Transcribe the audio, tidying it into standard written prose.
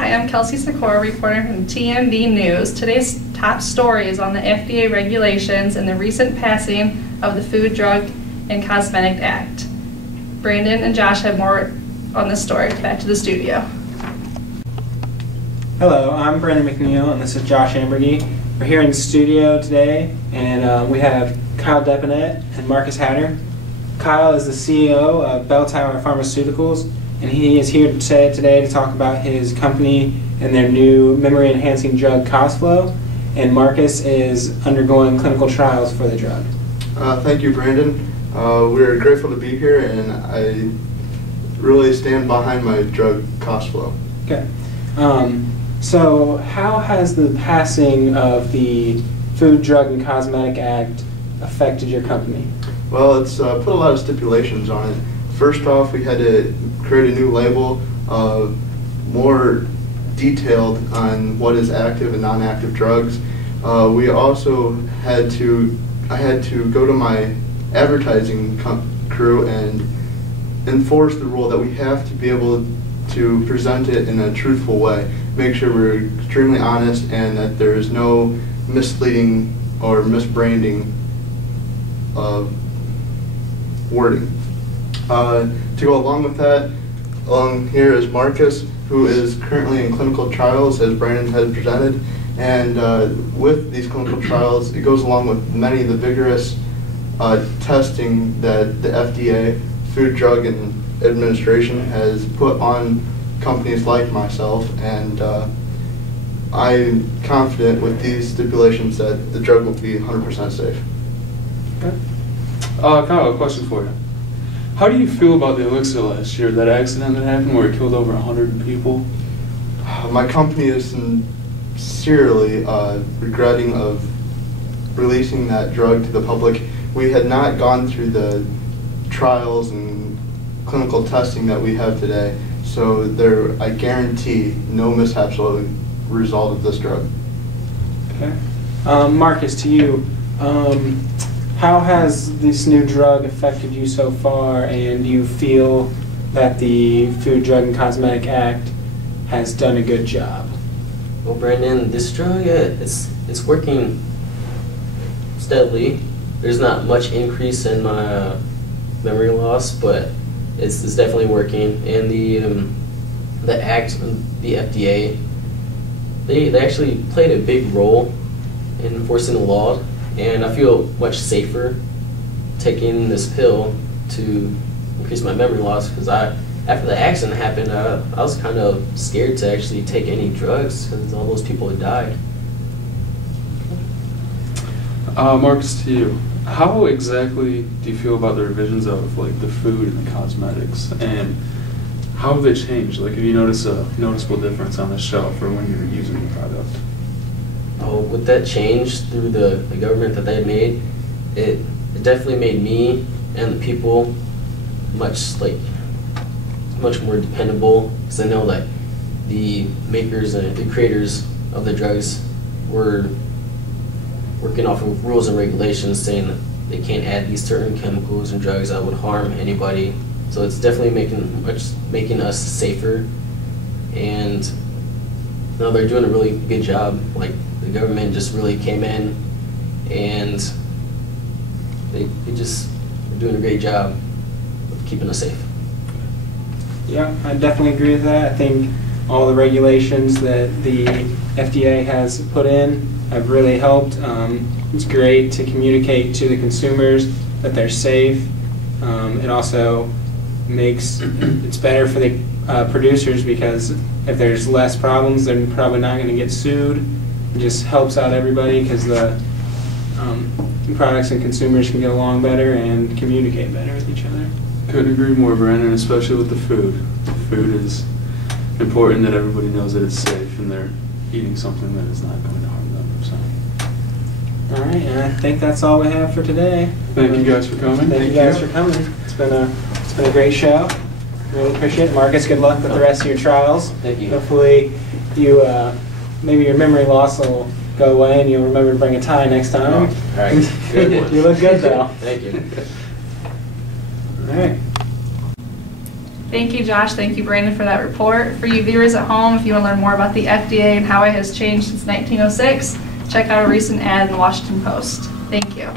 Hi, I'm Kelsey Sikora, reporting from TMB News. Today's top story is on the FDA regulations and the recent passing of the Food, Drug, and Cosmetic Act. Brandon and Josh have more on this story. Back to the studio. Hello, I'm Brandon McNeil, and this is Josh Ambergy. We're here in the studio today, and we have Kyle Depinet and Marcus Hatter. Kyle is the CEO of Bell Tower Pharmaceuticals, and he is here today to talk about his company and their new memory-enhancing drug, Cosflow. And Marcus is undergoing clinical trials for the drug. Thank you, Brandon. We're grateful to be here, and I really stand behind my drug, Cosflow. Okay. So how has the passing of the Food, Drug, and Cosmetic Act affected your company? Well, it's put a lot of stipulations on it. First off, we had to create a new label, more detailed on what is active and non-active drugs. We also had I had to go to my advertising crew and enforce the rule that we have to be able to present it in a truthful way. Make sure we're extremely honest and that there is no misleading or misbranding wording. To go along with that, along here is Marcus, who is currently in clinical trials, as Brandon has presented. And with these clinical trials, it goes along with many of the vigorous testing that the FDA, Food, Drug, and Administration, has put on companies like myself. And I'm confident with these stipulations that the drug will be 100% safe. Okay. Kyle, a question for you. How do you feel about the elixir last year, that accident that happened where it killed over 100 people? My company is sincerely regretting of releasing that drug to the public. We had not gone through the trials and clinical testing that we have today, so I guarantee no mishaps will result of this drug. Okay. Marcus, to you, how has this new drug affected you so far, and do you feel that the Food, Drug, and Cosmetic Act has done a good job? Well, Brandon, this drug, it's working steadily. There's not much increase in my memory loss, but it's definitely working. And the act, the FDA, they actually played a big role in enforcing the law. And I feel much safer taking this pill to increase my memory loss, because after the accident happened, I was kind of scared to actually take any drugs because all those people had died. Marcus, to you, how exactly do you feel about the revisions of the food and the cosmetics, and how have they changed? Have you noticed a noticeable difference on the shelf or when you're using the product? Oh, with that change through the government that they made, it definitely made me and the people much more dependable, because I know that the makers and the creators of the drugs were working off of rules and regulations saying that they can't add these certain chemicals and drugs that would harm anybody. So it's definitely making us safer, and no, they're doing a really good job. The government just really came in, and they just are doing a great job of keeping us safe. Yeah, I definitely agree with that. I think all the regulations that the FDA has put in have really helped. It's great to communicate to the consumers that they're safe. It also makes it's better for the producers, because if there's less problems, they're probably not going to get sued. It just helps out everybody, because the products and consumers can get along better and communicate better with each other. Couldn't agree more, Brandon, especially with the food. The food is important that everybody knows that it's safe and they're eating something that is not going to harm them. So. All right, and I think that's all we have for today. Thank you guys for coming. Thank you guys for coming. It's been a great show. Really appreciate it. Marcus, good luck with the rest of your trials. Thank you. Hopefully you maybe your memory loss will go away and you'll remember to bring a tie next time. All right. Good one. You look good though. Thank you. All right. Thank you, Josh. Thank you, Brandon, for that report. For you viewers at home, if you want to learn more about the FDA and how it has changed since 1906, check out a recent ad in the Washington Post. Thank you.